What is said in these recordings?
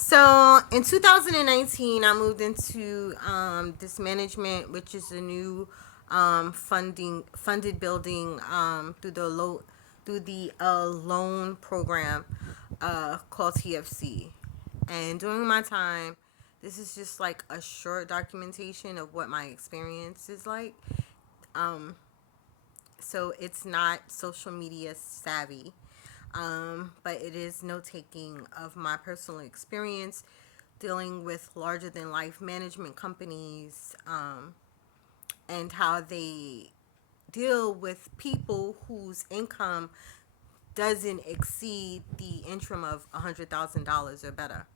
So in 2019, I moved into this management, which is a new funded building through the loan program called TFC. And during my time, this is just like a short documentation of what my experience is like. Um, so it's not social media savvy, but it is note taking of my personal experience dealing with larger than life management companies, and how they deal with people whose income doesn't exceed the interim of $100,000 or better.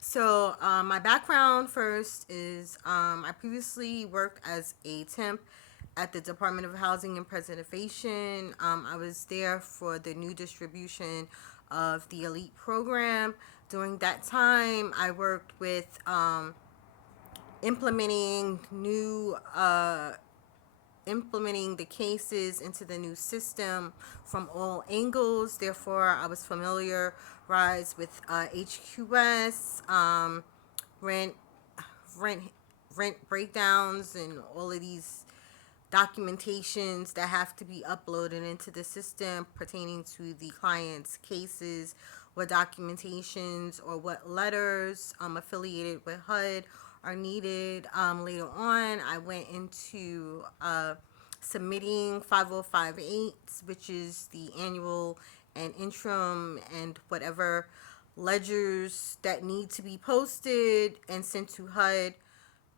So, my background first is I previously worked as a temp at the Department of Housing and Preservation. I was there for the new distribution of the elite program. During that time, I worked with implementing new implementing the cases into the new system from all angles. Therefore, I was familiarized with HQS, rent, rent, rent breakdowns, and all of these documentations that have to be uploaded into the system pertaining to the client's cases, what documentations or what letters affiliated with HUD are needed. Later on, I went into submitting 5058s, which is the annual and interim and whatever ledgers that need to be posted and sent to HUD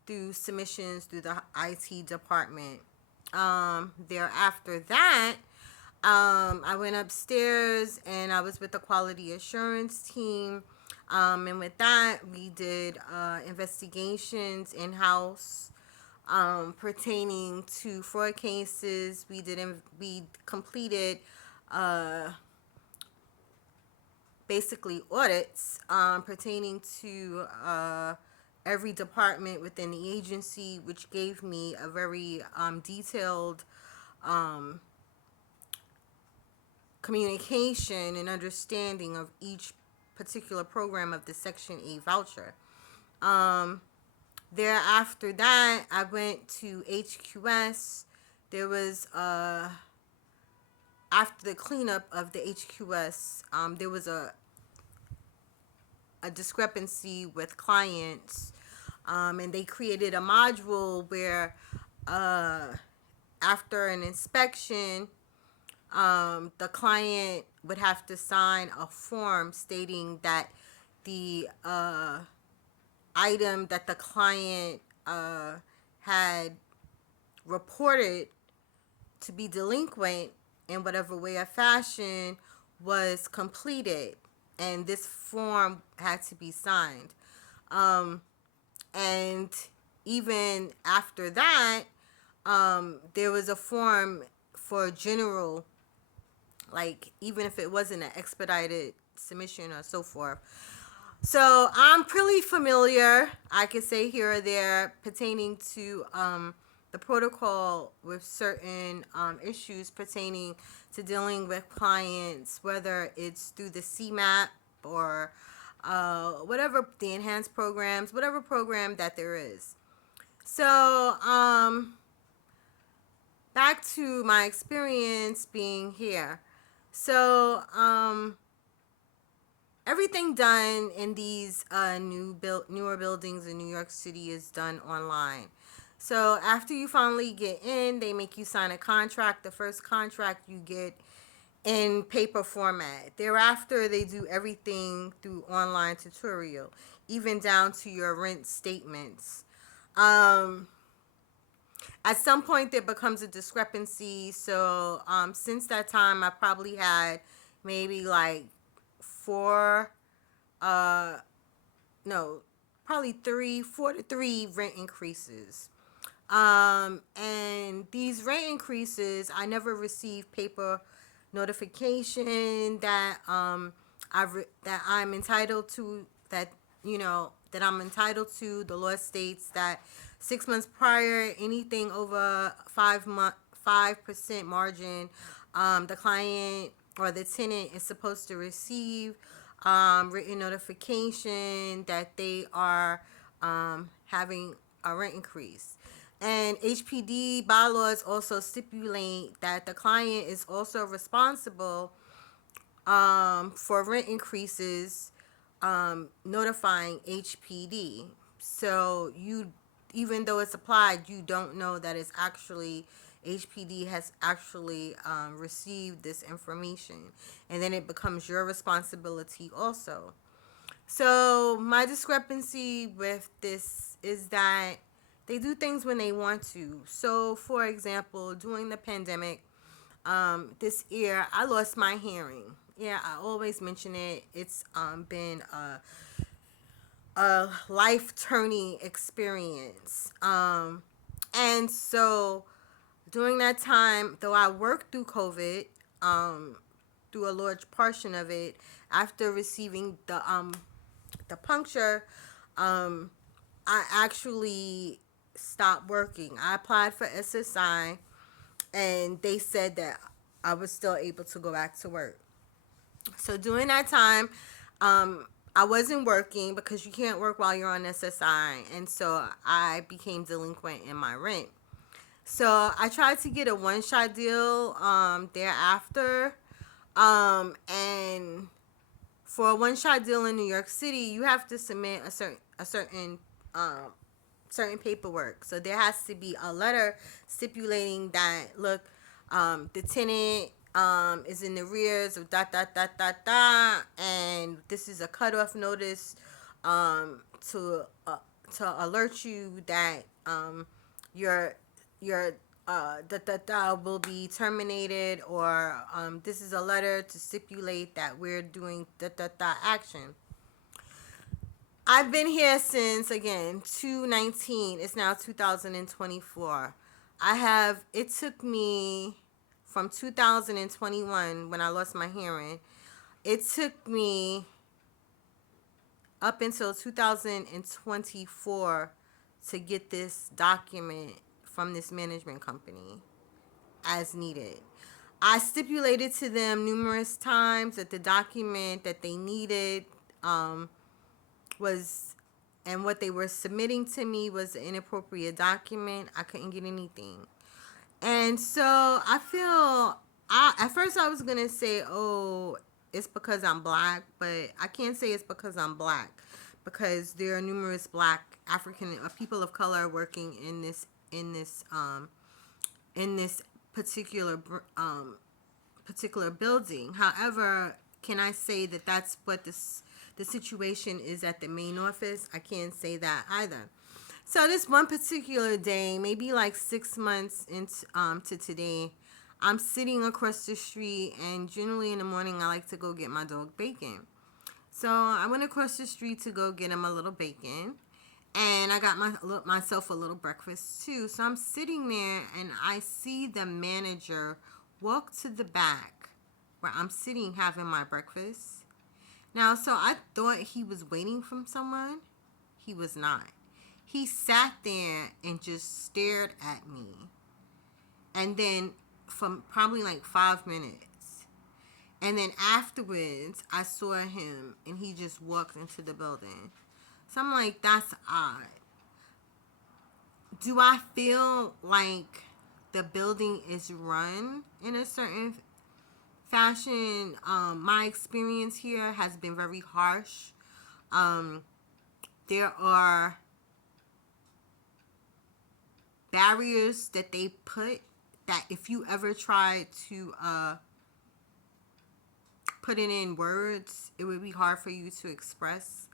through submissions through the IT department. Thereafter that, I went upstairs and I was with the quality assurance team. And with that, we did investigations in house pertaining to fraud cases. We completed uh, basically audits pertaining to every department within the agency, which gave me a very detailed um, communication and understanding of each particular program of the Section 8 voucher. Um, Thereafter that, I went to HQS. There was after the cleanup of the HQS, there was a discrepancy with clients, and they created a module where after an inspection, the client would have to sign a form stating that the item that the client had reported to be delinquent in whatever way or fashion was completed, and this form had to be signed. Um, and even after that, there was a form for general, like even if it wasn't an expedited submission or so forth. So I'm pretty familiar, I could say here or there, pertaining to the protocol with certain issues pertaining to dealing with clients, whether it's through the CMAP or whatever the enhanced programs, whatever program that there is. So back to my experience being here. So everything done in these newer buildings in New York City is done online. So after you finally get in, they make you sign a contract. The first contract you get in paper format. Thereafter, they do everything through online tutorial, even down to your rent statements. Um, at some point, there becomes a discrepancy. So since that time, I probably had maybe like four uh no probably 4 to 3 rent increases, and these rent increases I never received paper notification that that I'm entitled to, that that I'm entitled to. The law states that 6 months prior, anything over 5% margin, the client or the tenant is supposed to receive written notification that they are having a rent increase. And HPD bylaws also stipulate that the client is also responsible for rent increases, notifying HPD. So you, even though it's applied, you don't know that it's actually HPD has actually received this information, and then it becomes your responsibility also. So my discrepancy with this is that they do things when they want to. So, for example, during the pandemic, this year I lost my hearing. Yeah, I always mention it. It's been a life turning experience. And so during that time, though I worked through COVID, through a large portion of it, after receiving the puncture, um, I actually stopped working. I applied for SSI, and they said that I was still able to go back to work. So during that time, I wasn't working because you can't work while you're on SSI, and so I became delinquent in my rent. So I tried to get a one-shot deal thereafter, and for a one-shot deal in New York City, you have to submit um, certain paperwork. So there has to be a letter stipulating that, look, the tenant is in the arrears of dot dot dot dot dot, and this is a cutoff notice um, to uh, to alert you that your your will be terminated, or this is a letter to stipulate that we're doing action. I've been here since, again, 2019. It's now 2024. It took me from 2021 when I lost my hearing. It took me up until 2024 to get this document from this management company as needed. I stipulated to them numerous times that the document that they needed was, and what they were submitting to me was an inappropriate document. I couldn't get anything. And so at first I was going to say, oh, it's because I'm black, but I can't say it's because I'm black, because there are numerous black African people of color working in this particular particular building. However, can I say that that's what the situation is at the main office? I can't say that either. So this one particular day, maybe like 6 months into to today, I'm sitting across the street, and generally in the morning I like to go get my dog Bacon. So I went across the street to go get him a little bacon, and I got myself a little breakfast too. So I'm sitting there, and I see the manager walk to the back where I'm sitting having my breakfast. Now, so I thought he was waiting for someone. He was not. He sat there and just stared at me. And then for probably like 5 minutes. And then afterwards, I saw him, and he just walked into the building. So I'm like, that's odd. Do I feel like the building is run in a certain fashion? My experience here has been very harsh. There are barriers that they put that if you ever try to put it in words, it would be hard for you to express.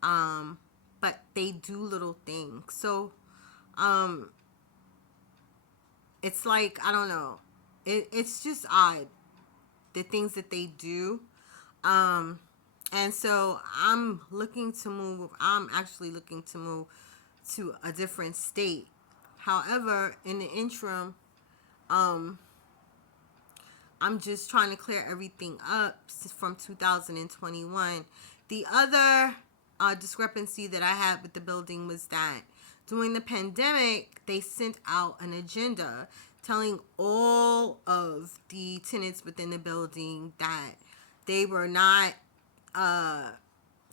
But they do little things. So it's like, I don't know. It's just odd, the things that they do. And so I'm looking to move. I'm actually looking to move to a different state. However, in the interim, I'm just trying to clear everything up from 2021. The other discrepancy that I had with the building was that during the pandemic, they sent out an agenda telling all of the tenants within the building that they were not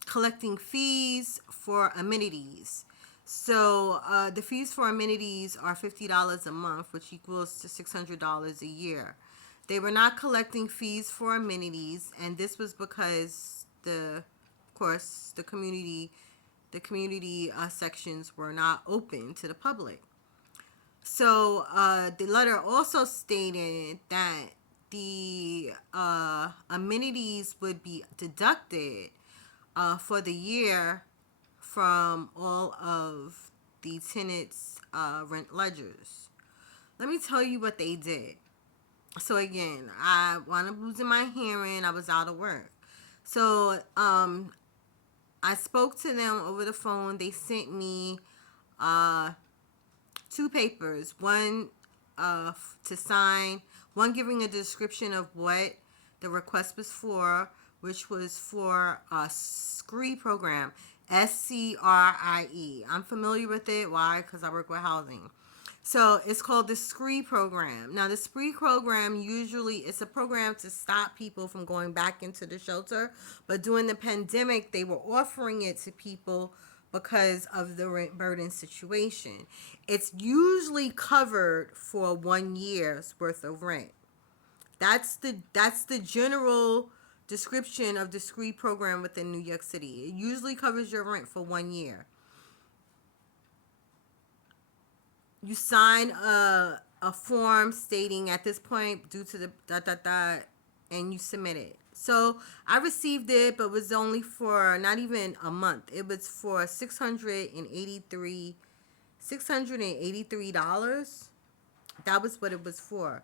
collecting fees for amenities. So the fees for amenities are $50 a month, which equals to $600 a year. They were not collecting fees for amenities, and this was because of course, the community sections were not open to the public. So the letter also stated that the amenities would be deducted for the year from all of the tenants' rent ledgers. Let me tell you what they did. So again, I wound up losing my hearing. I was out of work. So I spoke to them over the phone. They sent me uh, two papers. One to sign. One giving a description of what the request was for, which was for a SCREE program. SCRIE. I'm familiar with it. Why? Because I work with housing. So it's called the SCREE program. Now the SCREE program usually it's a program to stop people from going back into the shelter. But during the pandemic, they were offering it to people because of the rent burden situation. It's usually covered for 1 year's worth of rent. That's the general description of the SCREE program within New York City. It usually covers your rent for 1 year. You sign a form stating at this point due to the and you submit it. So I received it, but it was only for not even a month. It was for $683. That was what it was for.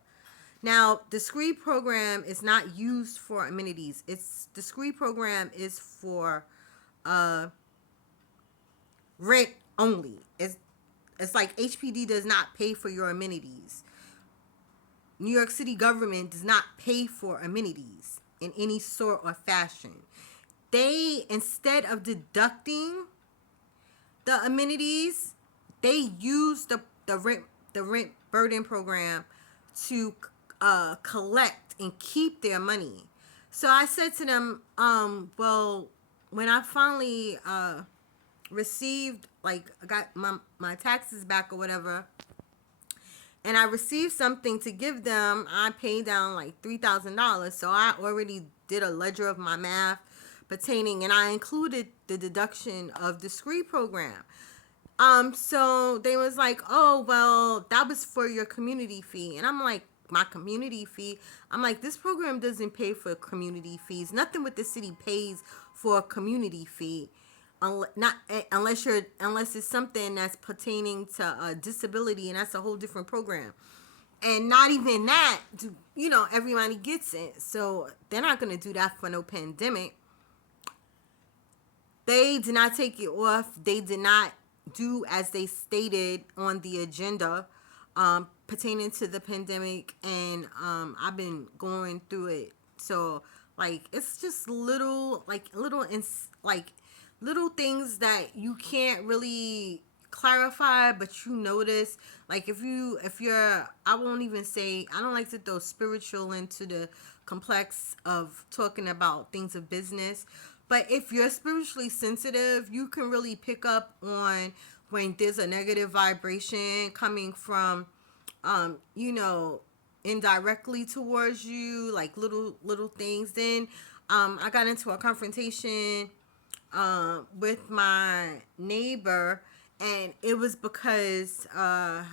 Now, the SCREE program is not used for amenities. The SCREE program is for rent only. It's like HPD does not pay for your amenities. New York City government does not pay for amenities in any sort or fashion. They, instead of deducting the amenities, they use the rent burden program to collect and keep their money. So I said to them, well, when I finally received, like, I got my taxes back or whatever, and I received something to give them, I paid down like $3,000. So I already did a ledger of my math pertaining, and I included the deduction of the SCREE program. So they was like, oh, well, that was for your community fee. And I'm like, my community fee? I'm like, this program doesn't pay for community fees. Nothing with the city pays for a community fee. Unless it's something that's pertaining to disability, and that's a whole different program. And not even that, everybody gets it. So they're not going to do that for no pandemic. They did not take it off. They did not do as they stated on the agenda pertaining to the pandemic. And I've been going through it. So, like, it's just little things that you can't really clarify, but you notice. Like, if you're, I won't even say, I don't like to throw spiritual into the complex of talking about things of business. But if you're spiritually sensitive, you can really pick up on when there's a negative vibration coming from, indirectly towards you, like little things. Then, I got into a confrontation with my neighbor, and it was because I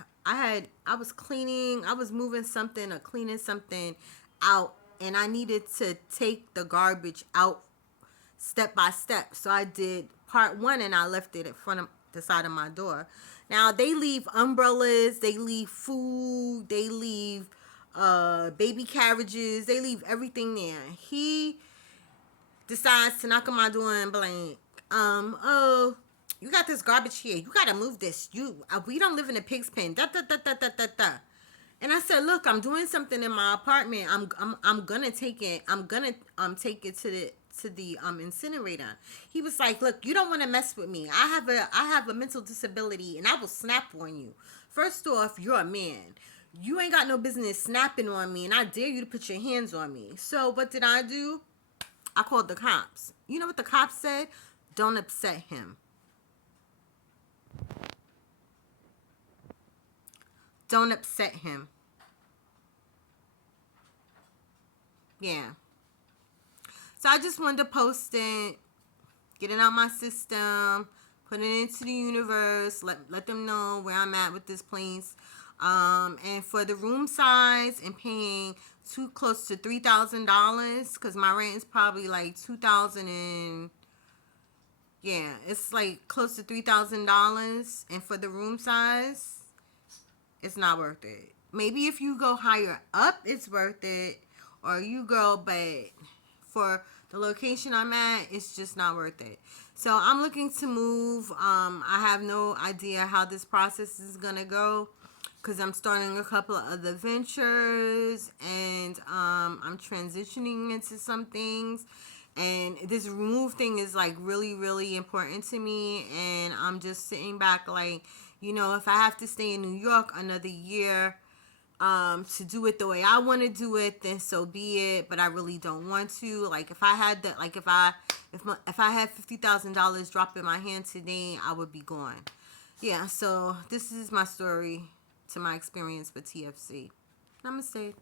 was moving something or cleaning something out, and I needed to take the garbage out step by step. So I did part one, and I left it in front of the side of my door. Now they leave umbrellas, they leave food, they leave baby carriages, they leave everything there. He decides to knock on my door and blank. Oh, you got this garbage here. You gotta move this. We don't live in a pig's pen. Da da da da da da da. And I said, look, I'm doing something in my apartment. I'm gonna take it. I'm gonna take it to the incinerator. He was like, look, you don't want to mess with me. I have a mental disability, and I will snap on you. First off, you're a man. You ain't got no business snapping on me, and I dare you to put your hands on me. So what did I do? I called the cops. you know what the cops said? Don't upset him. Don't upset him. Yeah. So I just wanted to post it, get it out my system, put it into the universe, let them know where I'm at with this place. And for the room size and paying too close to $3,000, because my rent is probably like 2,000 and yeah, it's like close to $3,000, and for the room size, it's not worth it. Maybe if you go higher up, it's worth it, or you go, but for the location I'm at, it's just not worth it. So I'm looking to move. I have no idea how this process is gonna go because I'm starting a couple of other ventures, and I'm transitioning into some things. And this move thing is like really, really important to me. And I'm just sitting back, like, if I have to stay in New York another year, to do it the way I want to do it, then so be it. But I really don't want to. Like, if I had that, like, if I had $50,000 drop in my hand today, I would be gone. Yeah. So this is my story to my experience with TFC. Namaste.